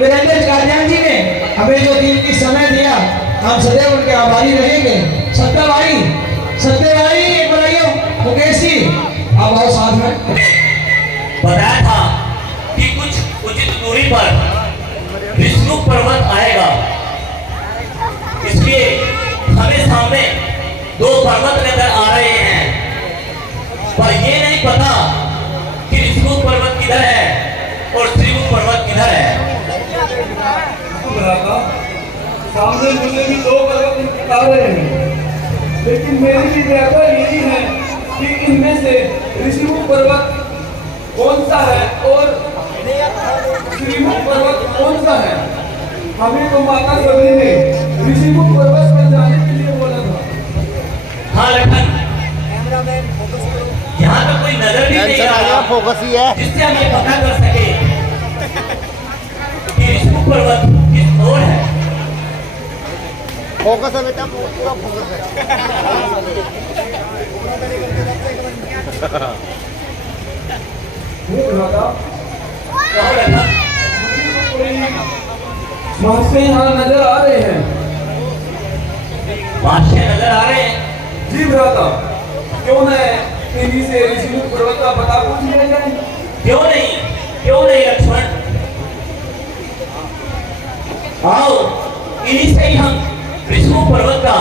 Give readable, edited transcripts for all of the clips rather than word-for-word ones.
वीरेंद्र कादियान जी ने हमें जो कीमती समय दिया, हम सदैव उनके आभारी रहेंगे। सत्यभाई एक बनाइयो मुकेश जी, आप आओ साथ में। बताया था कि कुछ उचित दूरी पर विष्णु पर्वत आएगा, इसलिए हमें सामने दो पर्वत नजर आ रहे हैं, पर ये नहीं पता कि विष्णु पर्वत किधर है और त्रिमुख पर्वत किधर है। सामने मुझे भी दो पर्वत नजर आ रहे हैं, लेकिन मेरी भी व्याख्या यही है कि इनमें से ऋषिमुख पर्वत कौन सा है और त्रिमुख पर्वत कौन सा है। हमें तो माता सबरी ने ऋषिमुख पर्वत पर जाने के लिए बोला था। हाँ लखन, यहाँ तो कोई नजर भी नहीं आ रहा फोकस ही है जिससे हम ये पता कर सके कि ऋषिमुख पर्वत किस ओर है। फोकस है बेटा, पूरा फोकस है। महाशय यहाँ नजर आ रहे हैं। बादशाह नजर आ रहे हैं। जी भ्राता, क्यों न इन्हीं से ऋषिमुख पर्वत का पता पूछ लिया जाए। क्यों नहीं लक्ष्मण, आओ इन्हीं से ही हम ऋषिमुख पर्वत का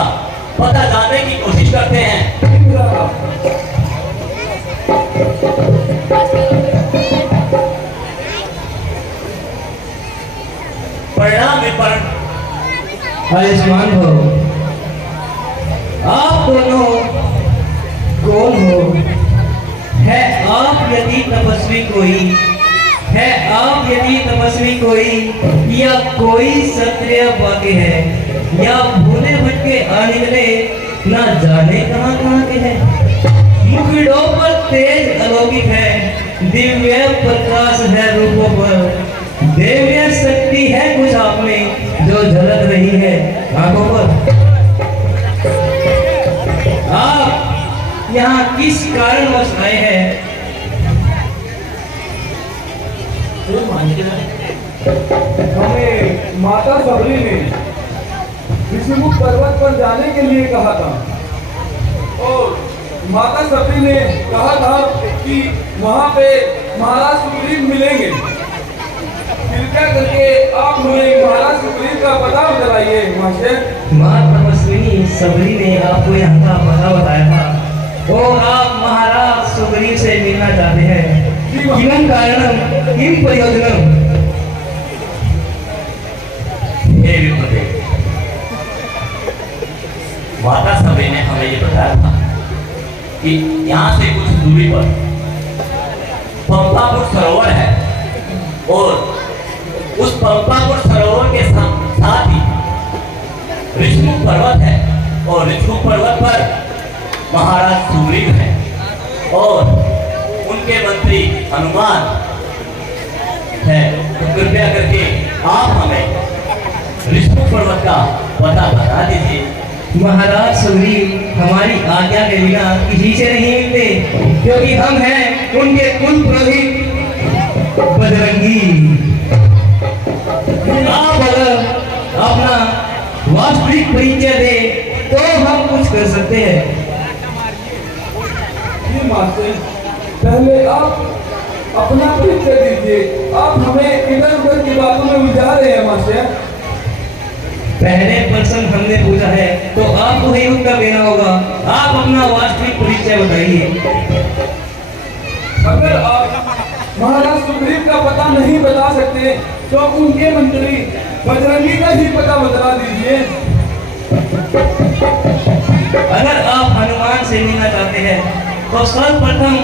पता जानने की कोशिश करते हैं। जी भ्राता। परिणाम विपरण। आयुष्मान भव। आप दोनों कौन हो? है आप यदि तपस्वी कोई, है आप यदि तपस्वी कोई, या कोई क्षत्रिय बाके है, या भूले भटके आ निकले ना जाने कहाँ कहाँ के हैं। मुखड़ों पर तेज अलौकिक है, दिव्य प्रकाश है रूपों पर, दिव्य शक्ति है कुछ आप में जो झलक रही है आंखों पर। आप यहाँ किस कारणवश आए हैं? हमें माता सबरी ने ऋषिमुख पर्वत पर जाने के लिए कहा था, और माता सबरी ने कहा था कि वहाँ पे महाराज सुग्रीव मिलेंगे। कृपया करके आप हमें महाराज सुग्रीव का पता बताइए। महाशय, माँ तपस्विनी सबरी ने आपको यहाँ का पता बताया था और आप महाराज सुग्रीव से मिलना चाहते हैं। किम कारणम किम प्रयोजनम? हे विप्रदेव, माता सभी ने हमें ये बताया था कि यहाँ से कुछ दूरी पर पंपापुर सरोवर है, और उस पंपापुर सरोवर के साथ ही ऋषिमुख पर्वत है, और ऋषिमुख पर्वत पर महाराज सुग्रीव है और उनके मंत्री हनुमान है। तो कृपया करके आप हमें ऋषिमुख पर्वत का पता बता दीजिए। महाराज सुग्रीव हमारी आज्ञा के बिना किसी से नहीं मिलते, क्योंकि हम हैं उनके कुल पुरोहित बजरंगी। आप अगर अपना वास्तविक परिचय दे तो हम कुछ कर सकते हैं। महाशय, पहले आप अपना परिचय दीजिए। आप हमें इधर उधर की बातों में उलझा रहे हैं। महाशय, पहले प्रश्न हमने पूछा है तो आपको ही उत्तर देना होगा। आप अपना वास्तविक परिचय बताइए। अगर आप महाराज सुग्रीव का पता नहीं बता सकते तो उनके मंत्री बजरंगी का ही पता बता दीजिए। अगर आप हनुमान से मिलना चाहते हैं तो सर्वप्रथम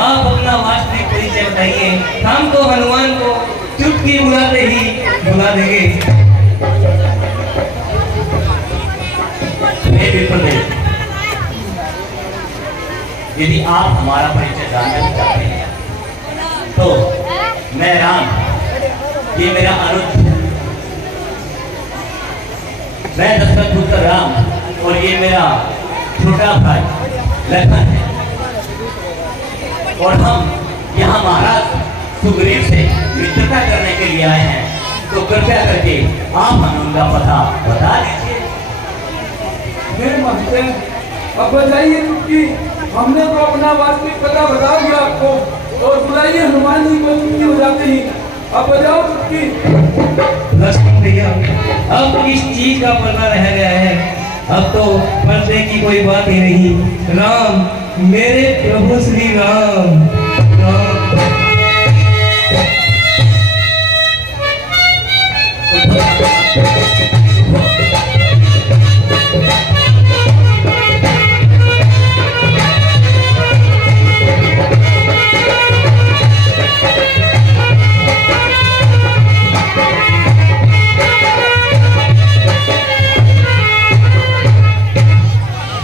आप अपना वास्तविक परिचय बताइए। हम तो हनुमान को चुटकी बुलाते ही बुला देंगे। यदि आप हमारा परिचय जानना चाहते हैं तो मैं राम, ये मेरा अनुज, मैं दशरथ पुत्र राम, और ये मेरा छोटा भाई लखन है, और हम यहाँ महाराज सुग्रीव से मित्रता करने के लिए आए हैं, तो कृपया करके आप हमें उनका पता बता दीजिए। हे महाशय, अब बताइए कि हमने तो अपना वास्तविक पता बता दिया आपको, और बुलाइए हनुमान जी को चुटकी बजाते ही। अब बजाओ चुटकी। लक्ष्मण भैया, अब किस चीज का पर्दा रह गया है? अब तो पर्दे की कोई बात ही नहीं। राम, मेरे प्रभु श्री राम, राम।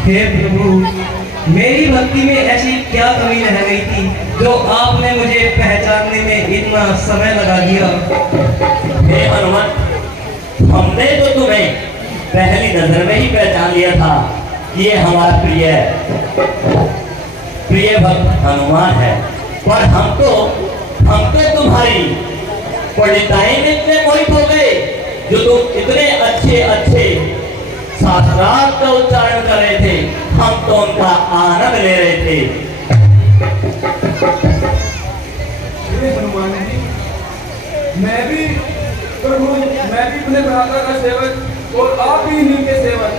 हे प्रभु, मेरी भक्ति में ऐसी क्या कमी रह गई थी जो आपने मुझे पहचानने में इतना समय लगा दिया? हे हनुमान, हमने तो तुम्हें पहली नजर में ही पहचान लिया था कि ये हमारा प्रिय भक्त हनुमान है। पर हम तो तुम्हारी पंडिताई में इतने मोहित हो गए, जो तुम इतने अच्छे शास्त्रार्थ का उच्चारण कर रहे थे, हम तो उनका आनंद ले रहे थे। हे हनुमान जी, मैं भी प्रभु, मैं भी अपने भ्राता का सेवक और आप भी इन्हीं के सेवक,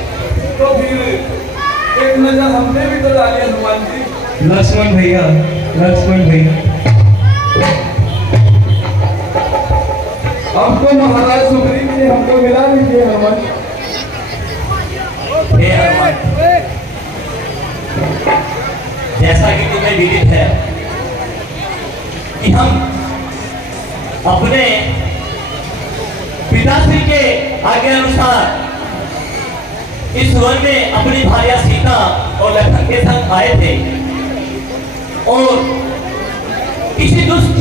तो फिर एक नजर हमने भी तो डाली हनुमान जी। लक्ष्मण भैया, लक्ष्मण भैया, अब तो महाराज सुग्रीव जी हमको मिला लीजिए हनुमान। हे हनुमान, जैसा कि तुम्हें विदित है कि हम अपने पिताश्री के आज्ञा अनुसार इस वन में अपनी भार्या सीता और लखन के संग आए थे, और किसी दुष्ट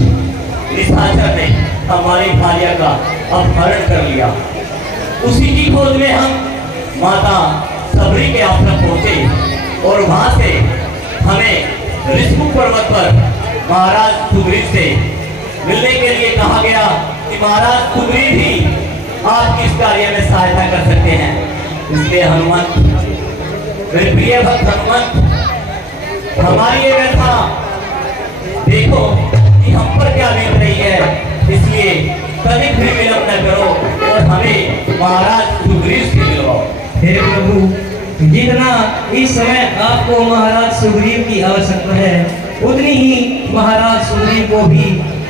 निशाचर ने हमारी भार्या का अपहरण कर लिया। उसी की खोज में हम माता सबरी के आश्रम पहुंचे, और वहां से हमें ऋषमुख पर्वत पर महाराज सुग्रीव से मिलने के लिए कहा गया कि महाराज सुग्रीव ही आपकी इस कार्य में सहायता कर सकते हैं। इसलिए हनुमान, मेरे प्रिय भक्त हनुमान, हमारी ये व्यथा देखो कि हम पर क्या बीत रही है, इसलिए तनिक भी विलंब न करो और हमें महाराज सुग्रीव से मिलवाओ। हे प्रभु, जितना इस समय आपको महाराज सुग्रीव की आवश्यकता है, उतनी ही महाराज सुग्रीव को भी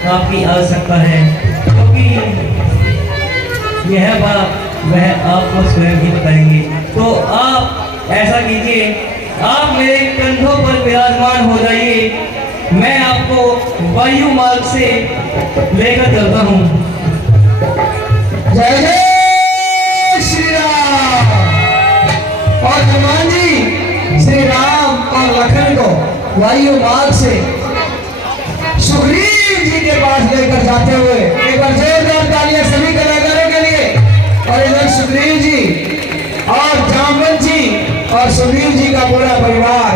आपकी आवश्यकता है, क्योंकि यह बात वह आपको स्वयं ही बताएंगे। तो आप ऐसा कीजिए, आप मेरे कंधों पर विराजमान हो जाइए, मैं आपको वायु मार्ग से लेकर चलता हूँ। जय जय श्री राम। और हनुमान जी श्री राम और लखन को वायु मार्ग से सुग्रीव जी के पास लेकर जाते हुए, एक बार जोरदार तालियां सभी कलाकारों के लिए। और इधर सुग्रीव जी और जामवंत जी और सुग्रीव जी का पूरा परिवार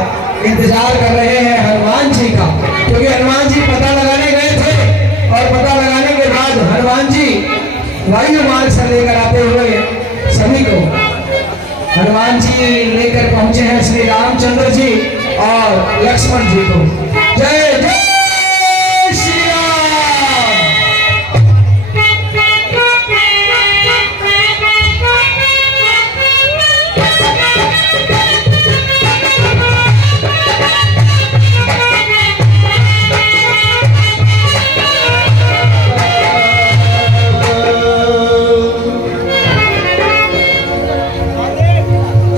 इंतजार कर रहे हैं हनुमान जी का, क्योंकि हनुमान जी पता लगाने गए थे, और पता लगाने के बाद हनुमान जी वायु मार्ग से लेकर आते हुए सभी को हनुमान जी लेकर पहुंचे हैं श्री रामचंद्र जी और लक्ष्मण जी को। जय जय श्री राम।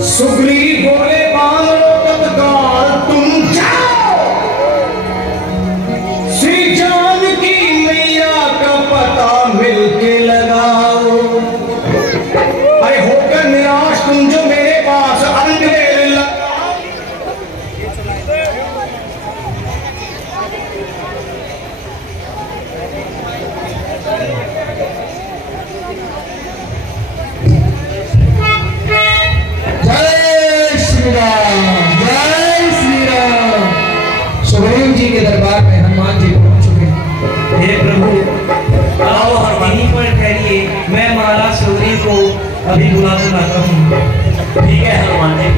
सुग्रीव बोले बानरों तत्काल तुम जाओ। अभी बुलाता लाता हूँ। ठीक है हनुमान जी।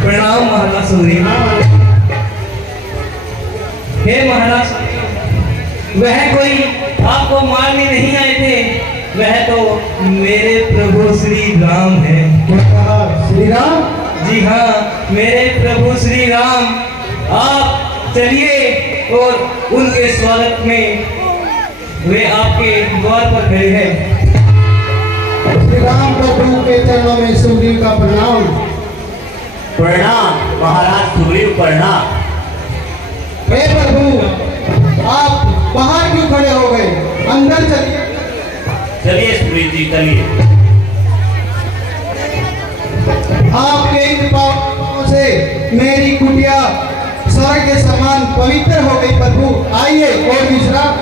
प्रणाम महाराज सुग्रीव। हे महाराज, वह कोई आपको मारने नहीं आए थे, वह तो मेरे प्रभु श्री राम है। क्या कहा? श्री राम? जी हाँ, मेरे प्रभु श्री राम। आप चलिए और उनके स्वागत में वे आपके द्वार पर खड़े हैं। श्री राम प्रभु के चरणों में सुग्रीव का प्रणाम। प्रणाम महाराज सुग्रीव, प्रणाम। हे प्रभु, आप बाहर क्यों खड़े हो गए? अंदर चलिए। चलिए सुग्रीव जी, चलिए। आपके इन पापों से मेरी कुटिया स्वर्ग के समान पवित्र हो गई। प्रभु आइए और विश्राम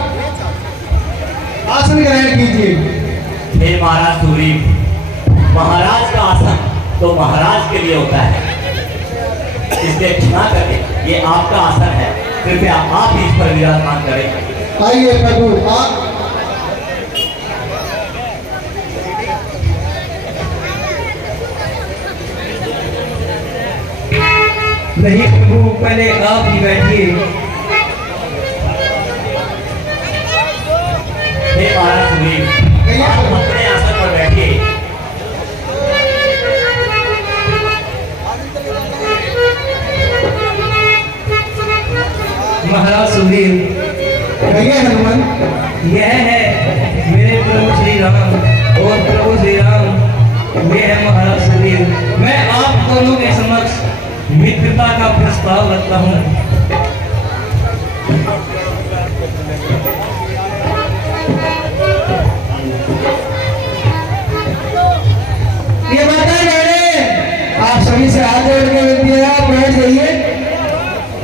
आसन ग्रहण कीजिए। हे महाराज सुग्रीव, महाराज का आसन तो महाराज के लिए होता है, इसलिए क्षमा करें, ये आपका आसन है, कृपया आप ही इस पर विराजमान करें। आइए प्रभु, आप नहीं प्रभु, पहले आप ही बैठिए। हे महाराज सुग्रीव, आप अपने आसन पर बैठिए। महाराज सुग्रीव, कहिए हनुमान। यह है मेरे प्रभु श्री राम और प्रभु श्री राम ये है महाराज सुग्रीव। मैं आप दोनों के समक्ष मित्रता का प्रस्ताव रखता हूँ। ये बताएं मैंने आप सभी से हाथ जोड़ के विनती है, आप बैठ जाइए।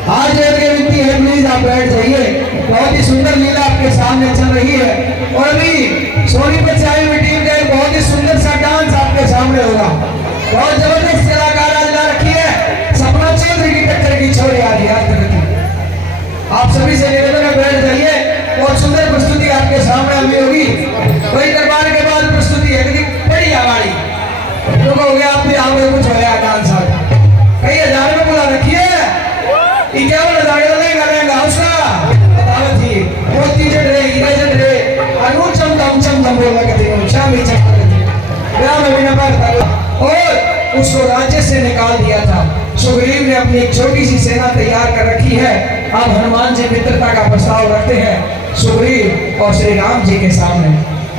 हाथ जोड़ के विनती है, प्लीज आप बैठ जाइए। बहुत ही सुंदर लीला आपके सामने चल रही है और अभी सोनीपत से आई हुई टीम का एक बहुत ही सुंदर सा डांस आपके सामने होगा। बहुत जबरदस्त कलाकार आज ला रखी है, सपना चौधरी की टक्कर की छोरी आ रही है आज तक की। आप सभी से निवेदन है, बैठ जाइए। बहुत सुंदर प्रस्तुति आपके सामने अभी होगी। वही दरबार के बाद प्रस्तुति है, कितनी बड़ी हमारी लोग हो गया। आप भी आगे कुछ हो गया डांस आज कई हजार में बुला रखिए। ये क्या बोला जाएगा नहीं करेगा उसका बताओ जी। मोती जट रहे, हीरे जट रहे, और चम चम बोला करते हो, शाम ही चम ग्राम में बिना पर और उसको राज्य से निकाल दिया था। सुग्रीव ने अपनी एक छोटी सी सेना तैयार कर रखी है। अब हनुमान जी मित्रता का प्रस्ताव रखते हैं सुग्रीव और श्री राम जी के सामने।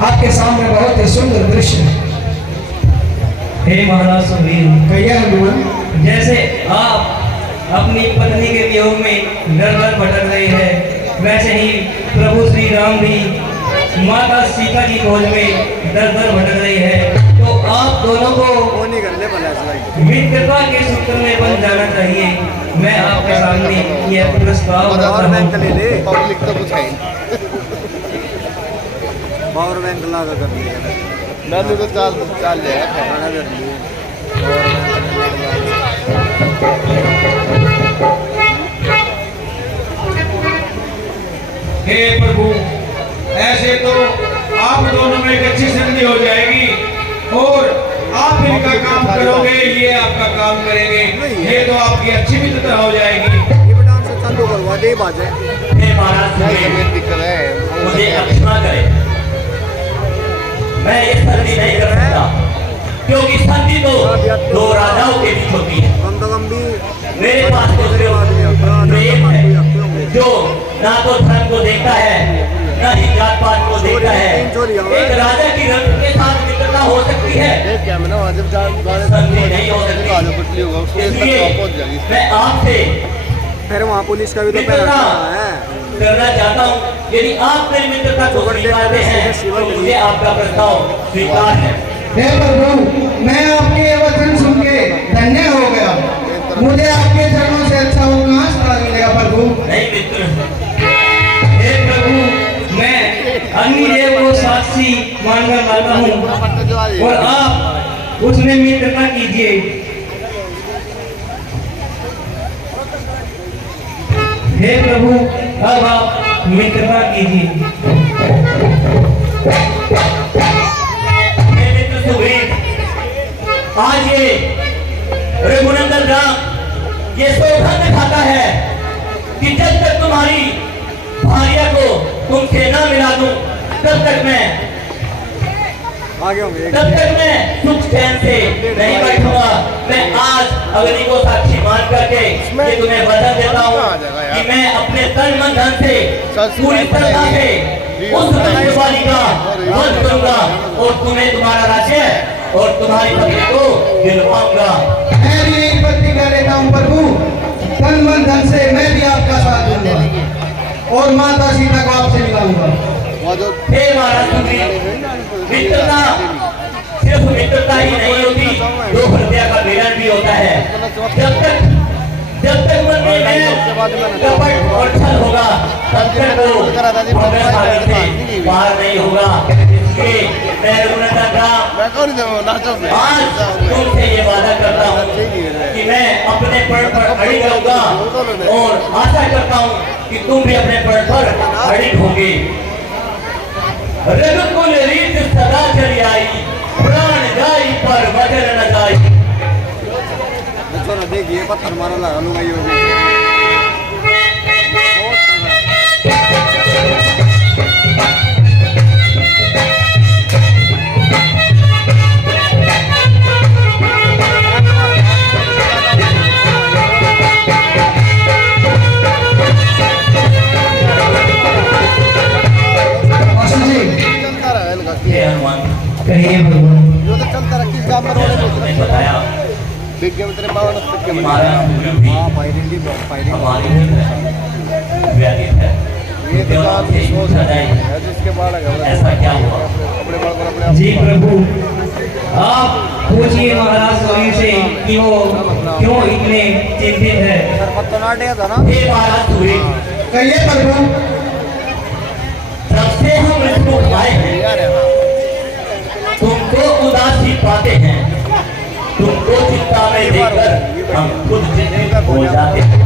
आपके सामने बहुत ही सुंदर दृश्य है। हे महाराज सुग्रीव, कहिए हनुमान। जैसे आप अपनी पत्नी के वियोग में दर भटक रहे हैं, वैसे ही प्रभु श्री राम भी माता सीता की खोज में दर भटक रहे हैं। तो आप दोनों को मित्रता के सूत्र में बन जाना चाहिए। मैं आपके सामने यह प्रस्ताव रखता हूं। पब्लिक तो कुछ है पावर बैंक लगा कर दिया मैंने तो चाल जाए हे प्रभु, ऐसे तो आप दोनों में एक अच्छी संधि हो जाएगी और आप इनका काम करोगे, ये आपका काम करेंगे, ये तो आपकी अच्छी मित्रता हो जाएगी। ये डांस से चालू करवा दे बाजे हे महाराज सुग्रीव, दिक्कत है मुझे क्षमा करें, मैं ये संधि नहीं कर सकता, क्योंकि संधि तो दो राजाओं के बीच होती है। कम तो कम भी मेरे पास तो सिर्फ प्रेम है, जो ना तो धर्म को देखता है, ना ही जात पात को देखता है। एक राजा की रंग के साथ मित्रता हो सकती है, संधि नहीं हो सकती। इसलिए मैं आपसे फिर वहाँ पुलिस का भी तो पैर मित्रता है। करना चाहता हूँ। यदि आप मेरी मित्रता को स्वीकारते हैं तो मुझे आपका प्रस्ताव स्वीकार है। हे प्रभु, मैं आपके ये वचन सुन के धन्य हो गया। मुझे आपके चरणों से अच्छा और कहाँ स्थान मिलेगा प्रभु? नहीं मित्र, हे प्रभु, मैं अग्निदेव को साक्षी मानकर लाता हूँ और आप उसमें मित्रता कीजिए। हे प्रभु, अब आप मित्रता कीजिए। राम ये सौगंध खाता है कि जब तक तुम्हारी भार्या को तुमसे ना मिला दूं तब तक मैं सुख चैन से नहीं बैठूंगा। मैं आज अग्नि को साक्षी मान करके ये तुम्हें वचन देता हूँ कि मैं अपने तन मन धन से पूरी तरह से उस वाली का वध करूंगा और तुम्हें तुम्हारा राज्य और तुम्हारी पत्नी को दिलवाऊंगा। मैं भी एक प्रतिज्ञा लेता हूँ प्रभु, तन मन धन से मैं भी आपका साथ दूंगा और माता सीता को आपसे मिलाऊंगा। हे महाराज सुग्रीव, मित्रता सिर्फ मित्रता ही नहीं होती, दो हृदय का मिलन भी होता है। जब तक मन में कपट और छल होगा तब तक वो भव्य सागर से बाहर नहीं होगा। इसलिए मैं रघुनंदन राम आज तुमसे ये वादा करता हूँ कि मैं अपने प्रण पर अड़िग रहूंगा और आशा करता हूँ कि तुम भी अपने प्रण पर अड़िग होगे। रघुकुल रीत सदा चली आई, प्राण जाई पर वचन न जाई। देखिए पत्थर मारा लगा लूंगा ये हे हनुमान, कहिए भगवान। जो तो चलता रहा किस काम में तुमने बताया बिग गेम तेरे बाबा ने पिक के हमारा भी हां फाइटिंग हमारी व्यतीत है। ये तो क्यों आप से सोच पूछा जाए है जिसके बाल है ऐसा क्या हुआ? अपने बाल पर अपने जी प्रभु, आप पूछिए महाराज स्वामी से कि वो क्यों इतने चिंतित है। पत्ता नाटे था ना हे महाराज सुग्रीव, कहिए प्रभु। जब से हम ऋषिमुख आए हैं यार है तुमको उदास ही पाते हैं, तुमको चिंता में देखकर हम खुद चिंतित हो जाते हैं।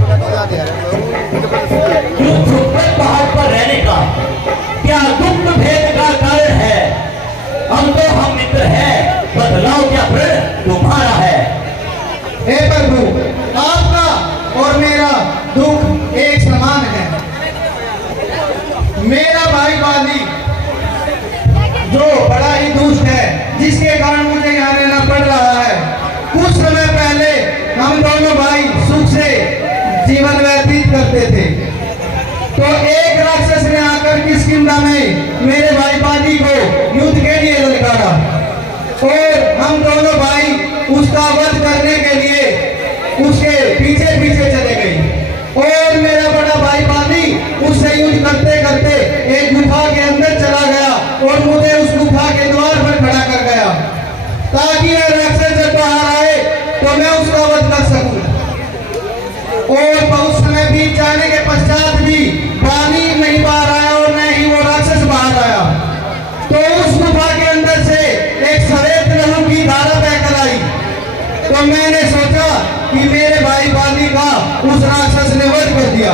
क्यों छुपकर पहाड़ पर रहने का क्या गुप्त भेद का कारण है? हम मित्र हैं, बदलाव क्या प्रण तुम्हारा है? हे प्रभु, आपका और मेरा दुख एक समान है। मेरा भाई बाली जो बड़ा ही दुष्ट है, जिसके कारण मुझे यहाँ रहना पड़ रहा है। कुछ समय पहले हम दोनों भाई सुख से जीवन व्यतीत करते थे, तो एक राक्षस ने आकर किष्किंधा में मेरे भाई बाली को युद्ध के लिए ललकारा और हम दोनों भाई उसका वध करने के लिए उसके पीछे पीछे चले गए। और मेरा बड़ा भाई बाली उससे युद्ध करते करते एक गुफा के अंदर चला गया और मुझे उस गुफा के द्वार पर खड़ा कर गया ताकि वह राक्षस जब बाहर आए तो मैं उसका वध कर सकूं। और बहुत समय बीत जाने के पश्चात भी बाली नहीं बाहर आया और न ही वो राक्षस बाहर आया, तो उस गुफा के अंदर से एक सफेद लहू की धारा बहकर आई। तो मैंने सोचा कि मेरे भाई बाली का उस राक्षस ने वध कर दिया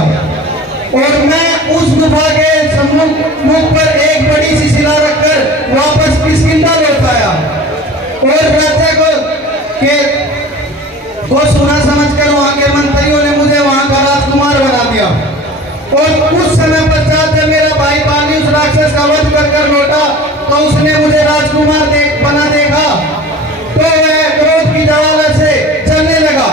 और मैं उस गुफा के मुख पर एक बड़ी सी शिला रखकर वापस किष्किंधा लौट आया और राजा को सुना समझकर वहां के मंत्रियों ने मुझे वहां का राजकुमार बना दिया। और कुछ समय पश्चात जब मेरा भाई बाली उस राक्षस का वध कर लौटा तो उसने मुझे राजकुमार बना देखा तो वह क्रोध की ज्वाला से चलने लगा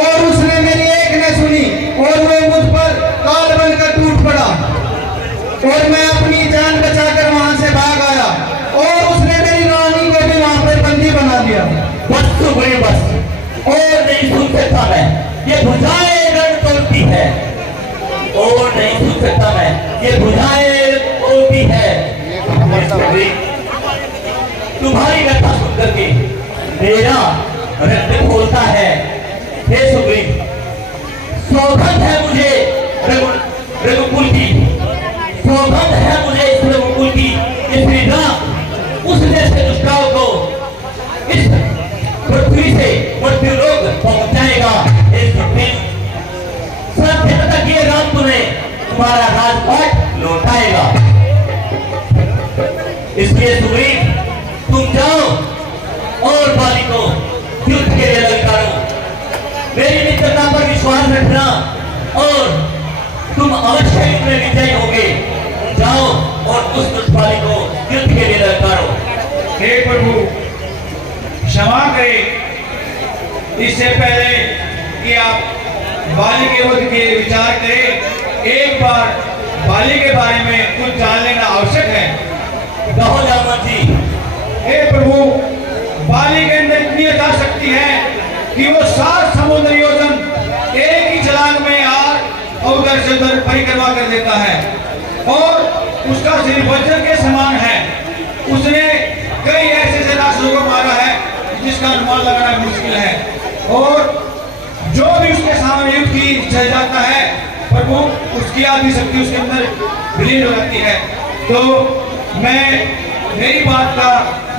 और उसने मेरी एक न सुनी और वो मुझ पर काल बनकर टूट पड़ा और मैं अपनी जान बचाकर वहां से भाग आया और उसने मेरी रानी को भी वहां पर बंदी बना दिया। बस सुग्रीव बस, और नहीं सुन सकता मैं, ये भुजाएं रण तोड़ती है। और नहीं सुन सकता मैं, ये भुजाएं तोड़ती है। तुम्हारी व्यथा सुन करके मेरा रक्त खोलता है। हे सुग्रीव, सौगंध है मुझे रघुकुल की, सौगंध है मुझे इस रघुकुल की, इस राम उस जैसे दुष्टाओं को इस पृथ्वी से मृत्यु लोक पहुंचाएगा। सत्य तक ये राम तुम्हें तुम्हारा राजपाट लौटाएगा। इसलिए सुग्रीव तुम जाओ और बाली को युद्ध के लिए ललकारो विश्वास रखना और तुम अवश्य इसमें विजयी होगे। जाओ और उस दुष्पाली को युद्ध के लिए ललकारो। हे प्रभु क्षमा करें, इससे पहले कि आप बाली के वध के विचार करें, एक बार बाली के बारे में कुछ जान लेना आवश्यक है। कहो जामवंत जी। हे प्रभु, बाली के अंदर इतनी यथाशक्ति है कि वो 7 समुद्र योजन एक ही छलांग में आर और उधर से उधर परिक्रमा कर देता है और उसका शरीर वज्र के समान है। उसने कई ऐसे राक्षसों को मारा है जिसका अनुमान लगाना मुश्किल है और जो भी उसके सामने युद्ध की चल जाता है प्रभु, उसकी आदि शक्ति उसके अंदर विलीन हो जाती है। तो मैं मेरी बात का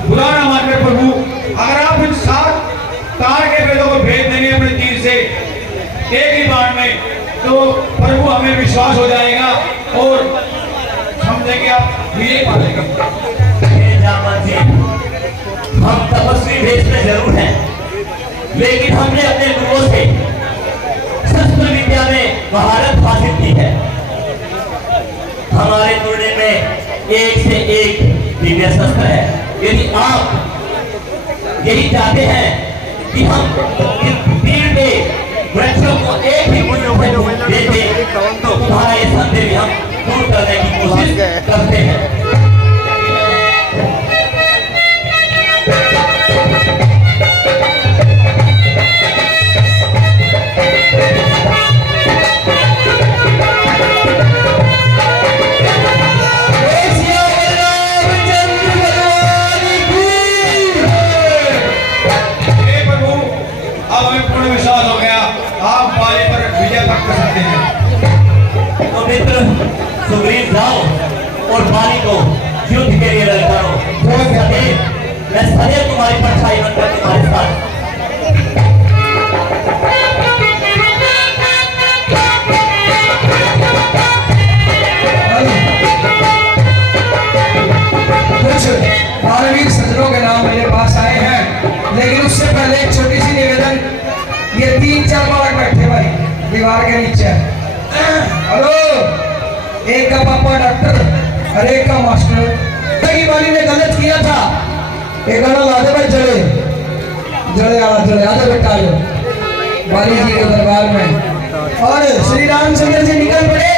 बुरा ना मान रहे प्रभु, अगर आप इन 7 तार के वेदों को भेज देंगे अपने तीर से एक ही बाण में, तो प्रभु हमें विश्वास हो जाएगा और समझेंगे आप विजय पा लेंगे। हे जामवंत जी, हम तपस्वी भेष में जरूर हैं, लेकिन हमने अपने गुरुओं से शस्त्र विद्या में महारत हासिल की है। हमारे टुकड़े में एक से एक दिव्य शस्त्र है। यदि आप यही चाहते हैं कि हम इस भीड़ में वृक्षों को एक ही मूल्य दे दें, तो तुम्हारा ये संदेह भी हम दूर करने की कोशिश करते हैं। तो मित्र सुग्रीव, जाओ और बाली को युद्ध के लिए ललकारो। मैं सदैव तुम्हारी परछाई बनकर तुम्हारे साथ। कुछ बालवीर सज्जनों के नाम मेरे पास आए हैं, लेकिन उससे पहले एक छोटी सी निवेदन। ये 3-4 बालक बैठे भाई दीवार के नीचे। हेलो, एक का पापा डॉक्टर और एक का मास्टर। की बाली ने गलत किया था। एक गाना ला दे भाई, जड़े जड़े आधे बेटा आयो बाली जी के दरबार में। और श्री रामचंद्र जी निकल पड़े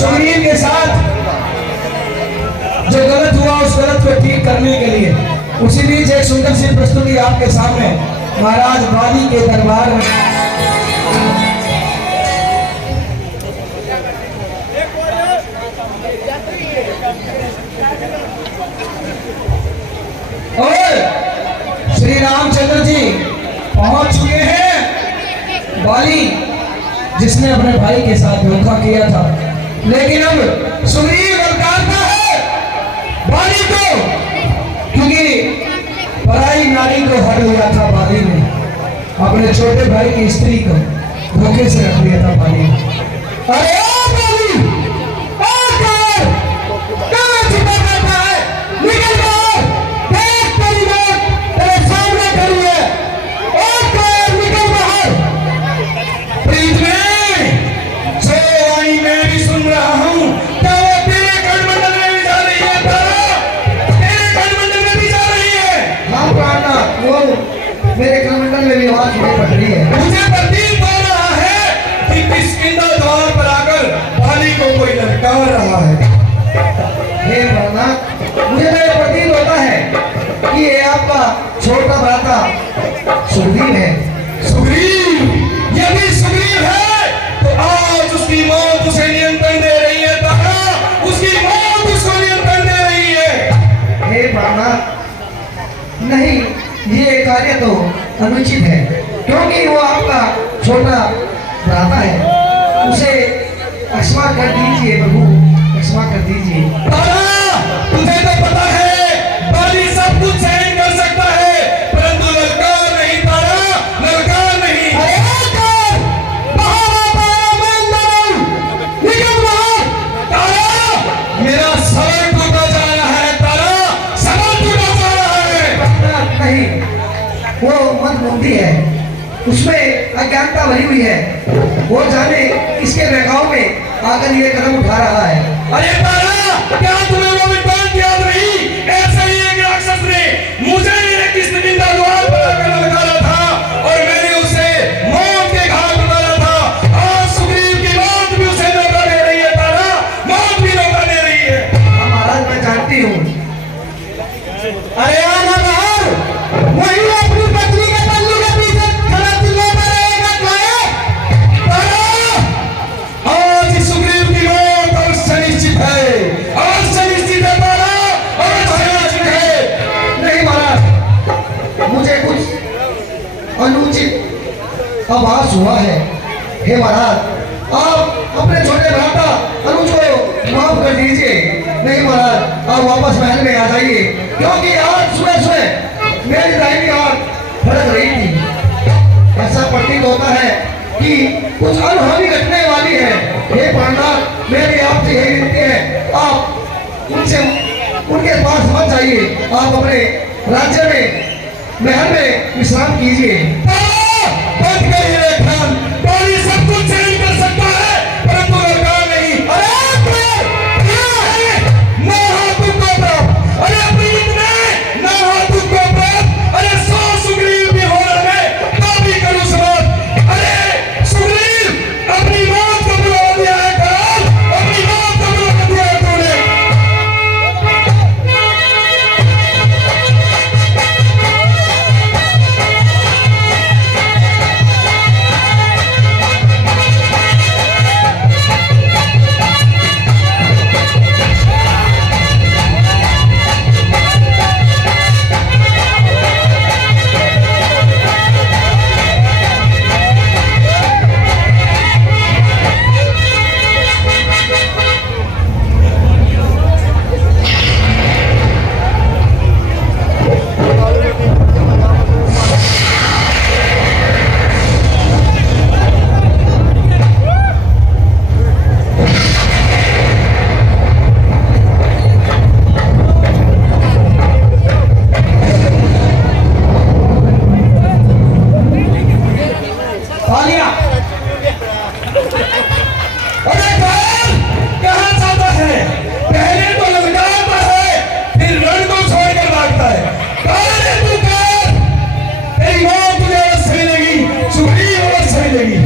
सुग्रीव के साथ। जो गलत हुआ उस गलत को ठीक करने के लिए। उसी बीच एक सुंदर सी प्रस्तुति आपके सामने महाराज बाली के दरबार में। और श्री रामचंद्र जी पहुंच चुके हैं। बाली जिसने अपने भाई के साथ धोखा किया था, लेकिन अब सुग्रीव ललकारता है बाली को, क्योंकि पराई नारी को हर लिया था बाली ने। अपने छोटे भाई की स्त्री को धोखे से रख लिया था बाली ने। अरे बाली, मेरे कमंडल में भी आवाज नहीं पड़ रही है। मुझे प्रतीत हो रहा है कि किष्किंधा द्वार पर आकर बाली को कोई ललकार रहा है। हे भ्राता, मुझे मेरा प्रतीत होता है कि ये आपका छोटा भ्राता सुग्रीव है। सुग्रीव, यदि सुग्रीव है तो आज उसकी मौत उसे नियंत्रण दे रही है। तारा, उसकी मौत उसको नियंत्रण दे रही है। हे भ्राता, नहीं, ये कार्य तो अनुचित है, क्योंकि वो आपका छोटा भ्राता है। उसे क्षमा कर दीजिए प्रभु, क्षमा कर दीजिए। तारा, तुझे तो पता है बाली सब कुछ सहन कर सकता है, परंतु ललकार नहीं। तारा, ललकार नहीं। अरे कर, बाहर आ तारा, मैं अंदर आऊं, निकल बाहर। तारा, मेरा सर टूटा जा रहा है। तारा, सर टूटा जा रहा है। नहीं, वो मंदबुद्धि है, उसमें अज्ञानता भरी हुई है। वो जाने किसके बहकाव में आकर ये कदम उठा रहा है। अरे तारा, क्या तुम्हें वो विद्वान याद नहीं? ऐसे ही एक राक्षस ने मुझे मेरे किस्मतिंदा द्वार पर आकर ललकारा था और मैंने उसे मौत के घाट उतारा था। आज सुग्रीव की मौत भी उसे धोखा दे रही है तारा, मौत भी धोखा दे रही है। महाराज मैं जानती हूँ। अरे आना बाहर, वही अपनी पत्नी के पल्लू के पीछे खड़ा चिल्लाता रहेगा तारा, आज सुग्रीव की मौत अवश्य निश्चित है, अवश्य निश्चित है तारा, अवश्य निश्चित है। नहीं महाराज, मुझे कुछ अनुचित आभास हुआ है। हे महाराज, आप अपने छोटे भ्राता अनुज को माफ कर दीजिए। नहीं महाराज, आप वापस महल में आ जाइए, क्योंकि आज सुबह सुबह मेरी दाहिनी आंख फड़क रही थी। ऐसा प्रतीत होता है कि कुछ अनहोनी घटने वाली है। हे पांडव, मेरी आपसे यही विनती है, आप उनके पास मत जाइए, आप अपने राज्य में महल में विश्राम कीजिए। बंद करिए लेखन, पानी सब कुछ चेंज कर सकता है, परंतु लड़का नहीं। अरे क्या है? ना हाथों को प्राप्त, अरे प्रीत में ना हाथों को प्राप्त, अरे 100 सुग्रीव भी होने में तो भी करूं समाप्त। अरे सुग्रीव, अपनी मौत को बुला दिया है काल, अपनी मौत को बुला दिया है तूने। आलिया, अरे काल, कहाँ जाता है? पहले तो ललकारता है, फिर रण को छोड़कर भागता है। काल है तू काल, तेरी मौत तुझे अवश्य मिलेगी, सुग्रीव अवश्य मिलेगी।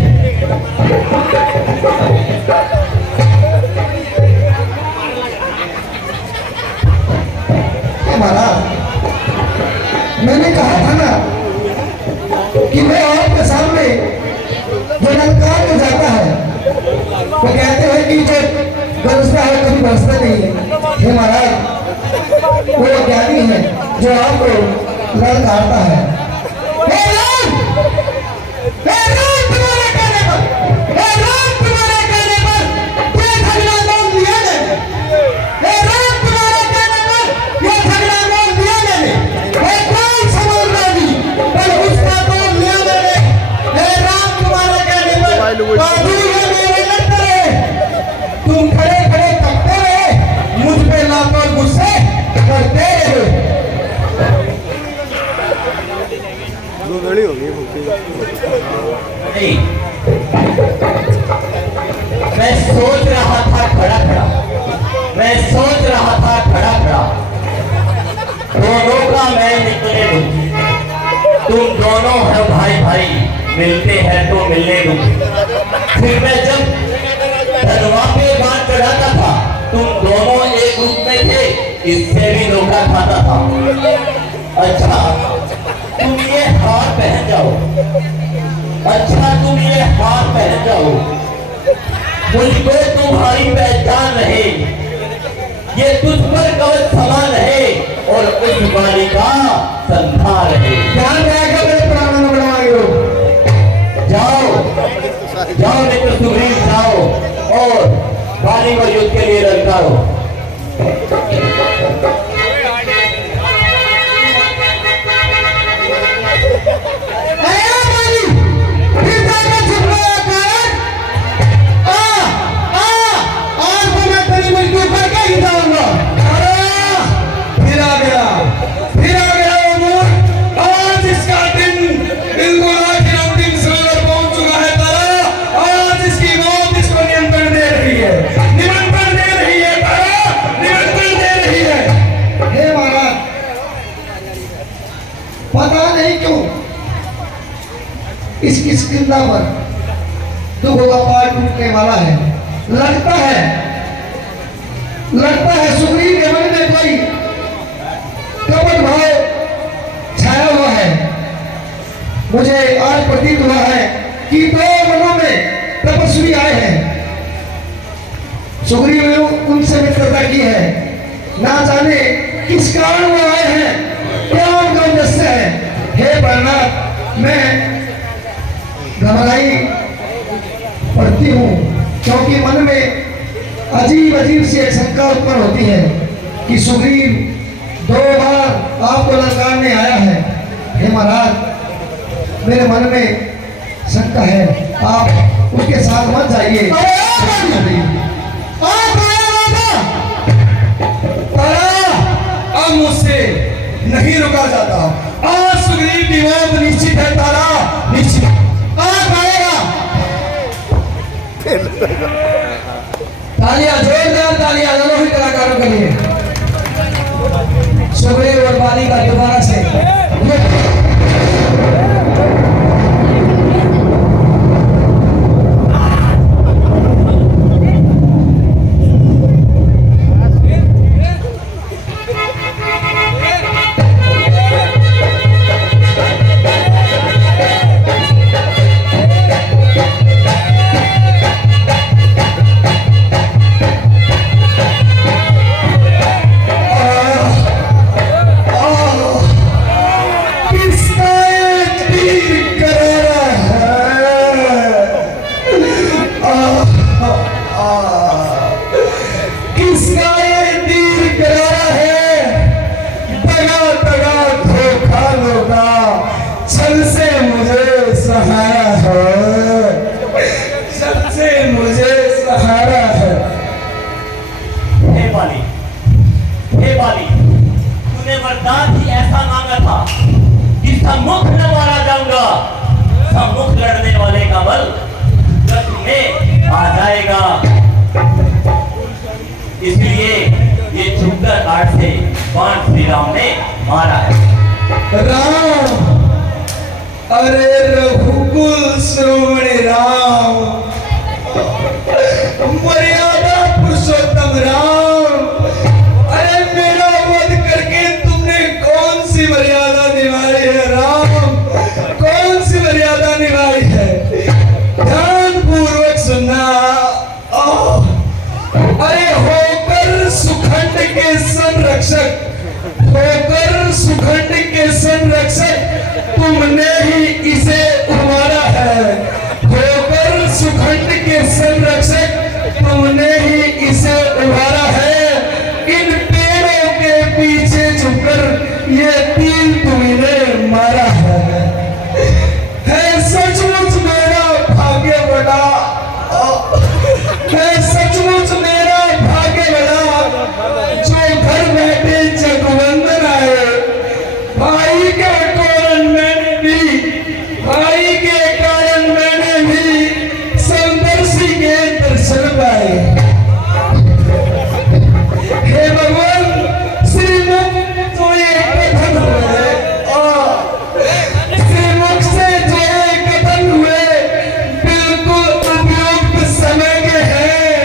हे महाराज, मैंने कहा था ना कि मैं आपके सामने जो ललकार में जाता है, वो कहते हैं कि जो गरजता है कभी बरसता नहीं है। हे महाराज, वो ज्ञानी है जो आपको ललकारता है। हे राम! हे राम, तुम्हारे कहने पर, हे राम, तुम्हारे कहने पर ये झगड़ा मोल लिया मैंने। हे राम, तुम्हारे कहने पर ये झगड़ा मोल लिया मैंने। हे कोई समझ नहीं, पर उसका मोल लिया मैंने। हे राम, तुम्हारे कहने पर बाबू ये मेरे लड़ते रहे, तुम खड़े खड़े तकते रहे, मुझ पे लातों गुस्से करते रहे। दो घड़ी हो गई मुक्ति। नहीं, मैं सोच रहा था खड़ा खड़ा, मैं सोच रहा था खड़ा खड़ा, दोनों का मैं निकले दूं, तुम दोनों हो भाई भाई, मिलते हैं तो मिलने दूं। फिर मैं जब धनवा पे बात चढ़ाता था, तुम दोनों एक रूप में थे, इससे भी धोखा खाता था। अच्छा तुम ये हार पहन जाओ, अच्छा तुम ये हार पहन जाओ, मुझको तुम्हारी पहचान रहे, ये तुझ पर कवच समान रहे और उस बालिका संधा रहे। ध्यान रहेगा मेरे प्राणों में बढ़ाए हो। जाओ जाओ मित्र सुग्रीव, जाओ और बाली को युद्ध के लिए ललकारो। फिर आ गया वो मोड़, आज इसका दिन बिल्कुल आखिर अंतिम समय पर पहुंच चिंता पर दुखों का पहाड़ टूटने वाला है। लगता है सुग्रीव के मन में कोई कपट भाव छाया हुआ है। मुझे आज प्रतीत हुआ है कि दो मनों में तपस्वी आए हैं। सुग्रीव ने उनसे मित्रता की है, ना जाने किस कारण वो आए हैं, क्या उनका उद्देश्य है। हे भरनाथ, मैं घबराई पड़ती हूँ, क्योंकि मन में अजीब सी एक शंका उत्पन्न होती है कि सुग्रीव 2 बार आपको ललकारने आया है। हे महाराज, मेरे मन में शंका है, आप उसके साथ मत जाइए। अब मुझसे नहीं रुका जाता। आज सुग्रीव की मौत निश्चित है तारा, निश्चित। तालियां, जोरदार तालियां दोनों ही कलाकारों के लिए। सुग्रीव और बाली का दोबारा से तूने वरदान ही ऐसा मांगा था कि सम्मुख न मारा जाऊंगा। सम्मुख लड़ने वाले का बल रथ में आ जाएगा। इसलिए ये छुपकर आठ से 5 श्री राम ने मारा है। राम, अरे रघुकुल श्रोमणि राम, मर्यादा पुरुषोत्तम राम, अरे मेरा वध करके तुमने कौन सी मर्यादा निभाई है राम, कौन सी मर्यादा निभाई है? ध्यान पूर्वक सुनना। अरे होकर सुखंड के संरक्षक, होकर सुखंड के संरक्षक तुमने ही इसे उबारा है। होकर सुखंड के संरक्षक तुमने ही इसे उबारा है। इन पेड़ों के पीछे छुपकर ये तीर तुमने मारा है सचमुच मेरा भाग्य बड़ा, है सचमुच मेरा भाग्य बड़ा, जो घर बैठे जगवंदन आए। भाई के कारण मैंने भी, भाई के कारण मैंने भी समदर्शी के दर्शन पाए। हे भगवान, श्रीमुख तो एक कथन हुए, श्रीमुख से जो एक कथन हुए बिल्कुल उपयुक्त समय के हैं।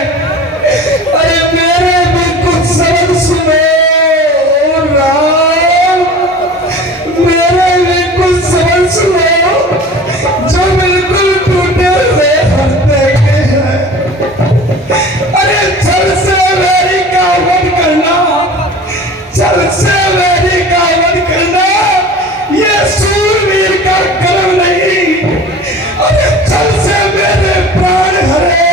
अरे मेरे भी कुछ शब्द सुनो राम, मेरे भी कुछ शब्द सुनो जो बिल्कुल टूटे हुए हृदय के हैं। अरे जल से मेरी का वध करना, जल से मेरी का वध करना ये सूरवीर का कर्म नहीं। अरे जल से मेरे प्राण हरे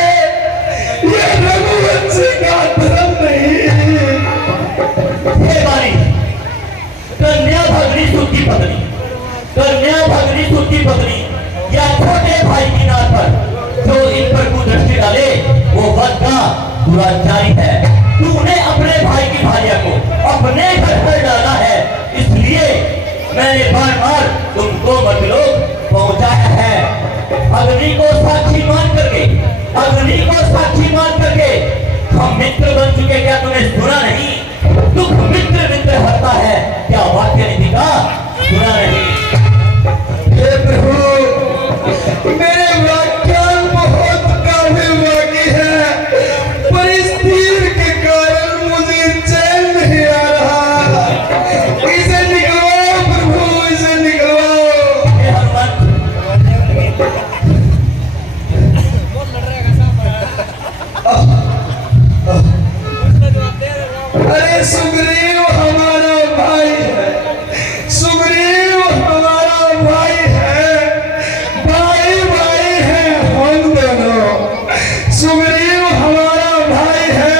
ये रघुवंशी का धर्म नहीं। हे बारी, कन्या भगनी सुखी पत्नी, कन्या भगनी सुखी पत्नी या छोटे भाई की नाथ पर जो इन पर कुदृष्टि डाले वो वध का दुराचारी है। तूने अपने भाई की भार्या को अपने घर पर डाला है, इसलिए मैंने बार बार तुमको मतलोक पहुंचाया है। अग्नि को साक्षी मान करके, अग्नि को साक्षी मान करके हम मित्र बन चुके, क्या तुमने सुना नहीं? दुख मित्र मित्र हरता है, क्या वाक्य नीति का सुना नहीं? हे प्रभु, मेरे सुग्रीव हमारा भाई है,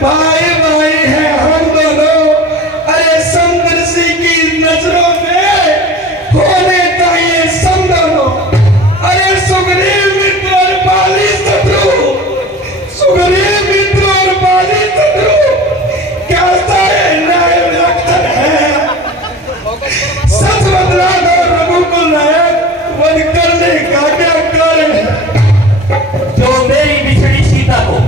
भाई भाई है हम दोनों। अरे समुद्र सी की नजरों में होने चाहिए सब दोनों। अरे सुग्रीव मित्र और बाली शत्रु, सुग्रीव मित्र और बाली शत्रु, कैसा है न्याय विलक्षण है। सच बदला दो रघुकुल नायक, वध करने का क्या कारण है। जो मेरी बिछड़ी सीता को,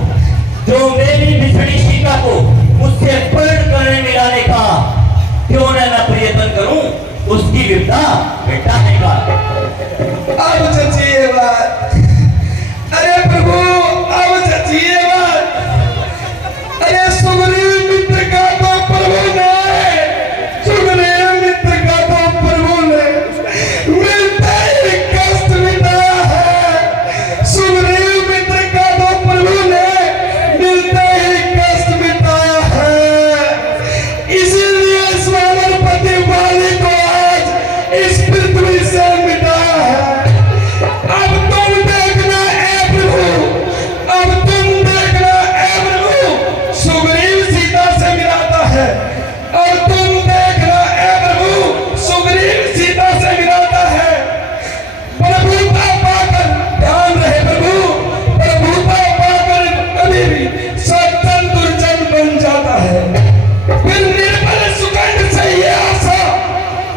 जो मेरी बिछड़ी सीता को मुझसे पलट कर मिलाने का क्यों न मैं प्रयत्न करूं, उसकी विपदा मिटाने का। अब सचिए बात, अरे प्रभु अब सचिए बात। अरे सुग्रीव मित्र का तो प्रभु ने, सुग्रीव मित्र का तो प्रभु ने मिलते ही कष्ट मिटाया है। सुग्रीव मित्र का तो प्रभु ने मिलते ही कष्ट मिटाया है। इसीलिए स्वामरपति वाली को आज इस पृथ्वी से मिटाया है। अब तुम देखना है प्रभु, अब तुम देखना है प्रभु, सुग्रीव सीता से मिलाता है। और तुम देखना है प्रभु, सुग्रीव सीता से मिलाता है। प्रभुता पाकर ध्यान रहे प्रभु, प्रभुता पाकर कभी भी सज्जन दुर्जन बन जाता है। फिर निर्बल सुगंध से ये आशा,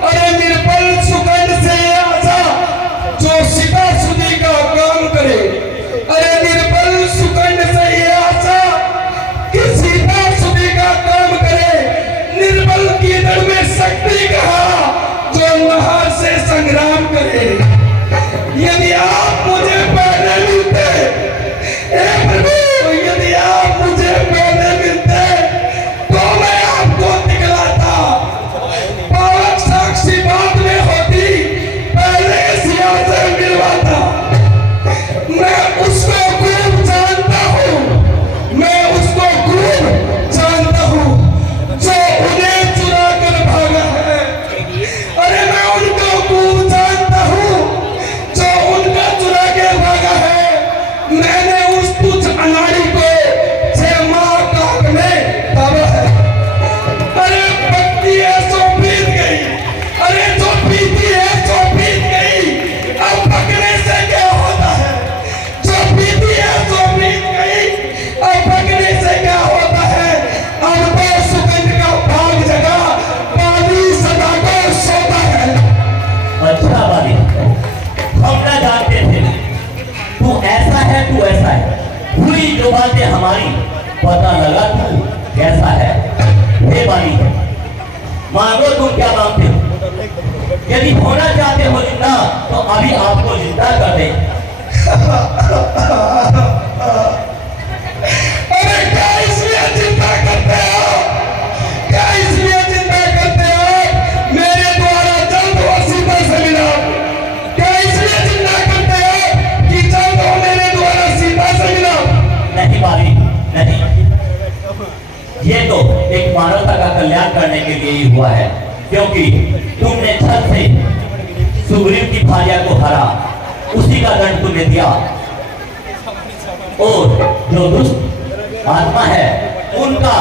अरे निर्बल सुगंध से ये आशा जो सीता सुधी का काम करे। अरे निर्बल सुगंध से ये आशा कि सीता सुधी का काम करे। निर्बल की दर में शक्ति कहा जो नहर से संग्राम करे। यदि आप मुझे पहले मिलते, हे प्रभु यदि आप मुझे पहले मिलते तो मैं आपको दिखलाता। पावक साक्षी बात में होती, पहले सिया से मिलवाता। मैं उसको खूब जानता हूँ, मैं उसको खूब जानता हूँ जो उन्हें चुरा कर भागा है। अरे मैं उनको खूब जानता हूँ जो उनका चुरा के भागा है। मैंने उस तुच्छ अनाड़ी को 6 माह काट में दबा है। अरे पत्ती है सो बीत गई, अरे जो बीती है सो बीत गई। अब पकने से क्या होता है, जो बीती है सो बीत गई। अब पकने से क्या होता है। अब तो सुगंध का भाग जगा, बाली सदा को सोता है। अच्छा बाली, हम ना जानते थे तू ऐसा है, तू ऐसा है। हुई जो बातें हमारी, पता लगा तू कैसा है। हे बाली, मांगो तुम क्या मांगते हो। यदि होना चाहते हो जिंदा तो अभी आपको जिंदा कर दे। अरे क्या इसलिए चिंता करते हो, क्या इसलिए चिंता करते हो मेरे द्वारा जल्द हो सीता से मिला। क्या इसलिए चिंता करते हो कि जल्द हो मेरे द्वारा सीता से मिला। नहीं बाली, नहीं, ये तो एक मानवता का कल्याण करने के लिए ही हुआ है। क्योंकि तुमने छल से सुग्रीव की भार्या को हरा, उसी का दंड तुम्हें दिया। और जो दुष्ट आत्मा है उनका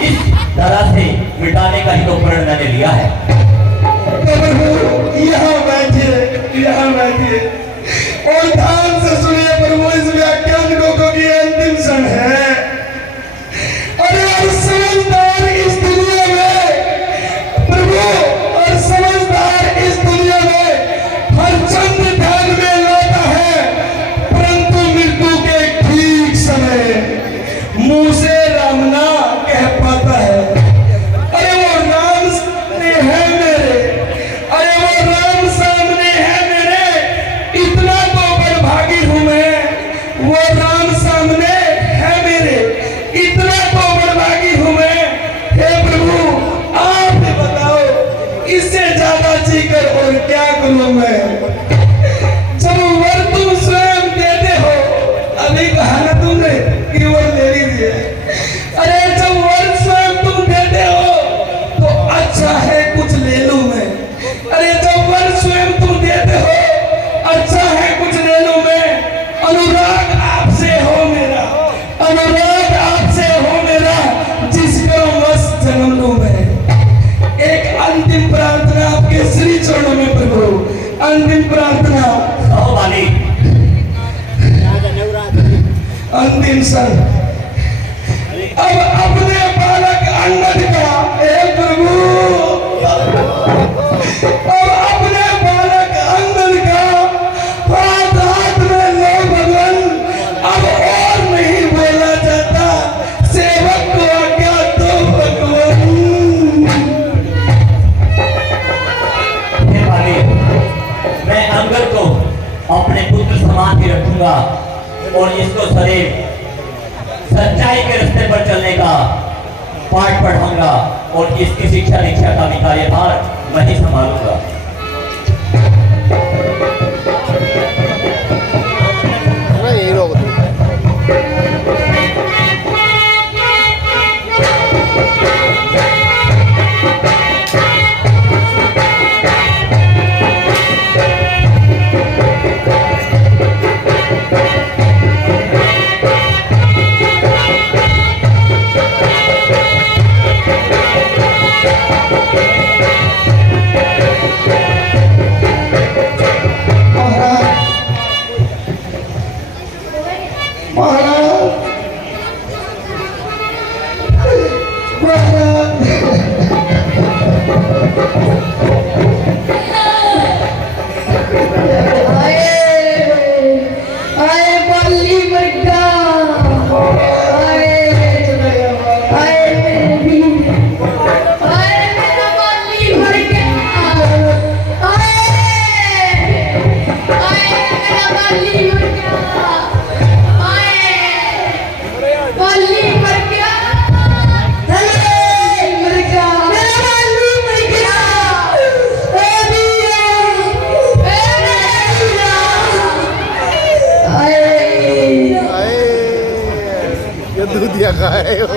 इस तरह से मिटाने का ही तो प्रण मैंने लिया है। प्रभु यहाँ बैठिए, यहाँ बैठिए और ध्यान से सुनिए प्रभु। इस व्याख्यान को की अंतिम क्षण है। अरे और समझदार इस दुनिया में प्रभु, और समझदार इस दुनिया में हर चंद ध्यान में लाता है, परंतु मृत्यु के ठीक समय मुंह से राम ना कह पाता है। अरे वो राम सामने है मेरे, अरे वो राम सामने है मेरे, इतना तो बड़भागा अंतिम क्षण। अब अपने बालक अंगद का, हे प्रभु, अब अपने बालक अंगद का हाथ में लो भगवान। अब और नहीं बोला जाता, सेवक को आज्ञा दो भगवान। हे मालिक, मैं अंगद को अपने पुत्र समान ही रखूंगा और इसको सदैव सच्चाई के रास्ते पर चलने का पाठ पढ़ाऊंगा और इसकी शिक्षा दीक्षा का भी कार्यभार मैं ही संभालूंगा। यही रोक दो। दूधिया खाए हो।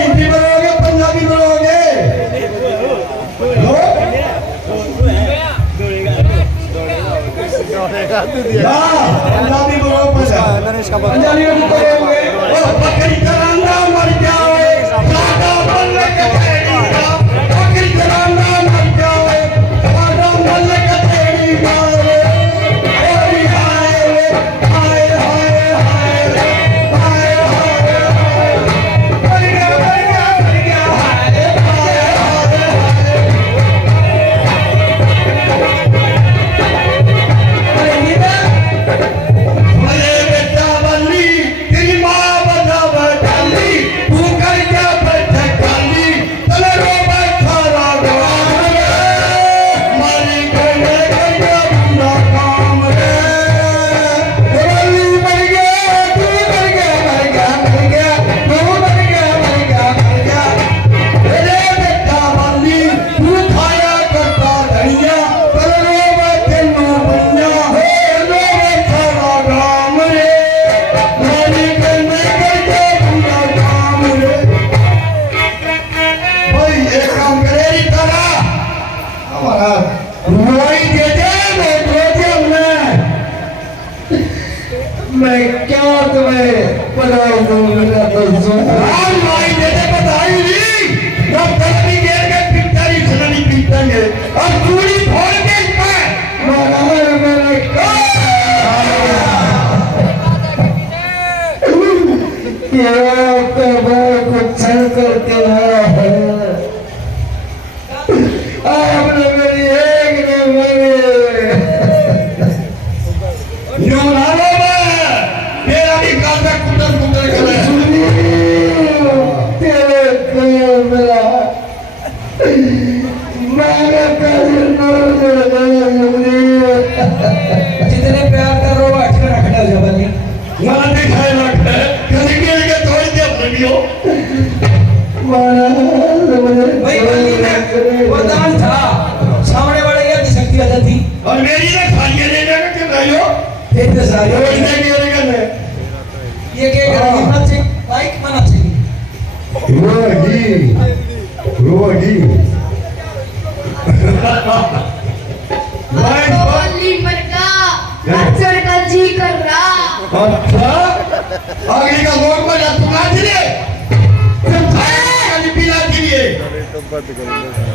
हिंदी बोलोगे पंजाबी बोलोगे पंजाबी बोलो पंजाबी में बोलोगे बकरी चराना मर जाओ सादा बल्ले के तेरी बकरी चराना मर जाओ सादा बल्ले के तेरी मारे हाय हाय हाय हाय हाय बेटा बल्ली तेरी माँ बता मैं पढ़ाई दूंगा तो आज भाई देते बधाई नहीं जब तक नहीं गेर के पिटाई सुनानी पीटेंगे और चूड़ी फोड़ के इसमें महाराज मैंने ये आपका भाई को छल करके आया है आपने मेरी एक ने मांगे यूं ना लो मैं तेरा भी काटा कुतर कुतर करे तेरे कहे मेरा मांगा काजिल जितने प्यार करो अटके रखना जबली ना दिखाए रख है कभी गेर के थोड़ी देर लगियो भाई बल्ली में वो दान था सामने वाले की शक्ति अदा थी और मेरी ना खाली ले जाकर क्यों रही हो इतने सारे रोज ने गेर करने ये क्या कर रही है बाइक मना चाहिए रोगी भाई गोली मरका नाचड़ का जी कर रहा अच्छा आगे का वोट पर जा तू नाच ले तुम खाली पीला के लिए तो बंद करो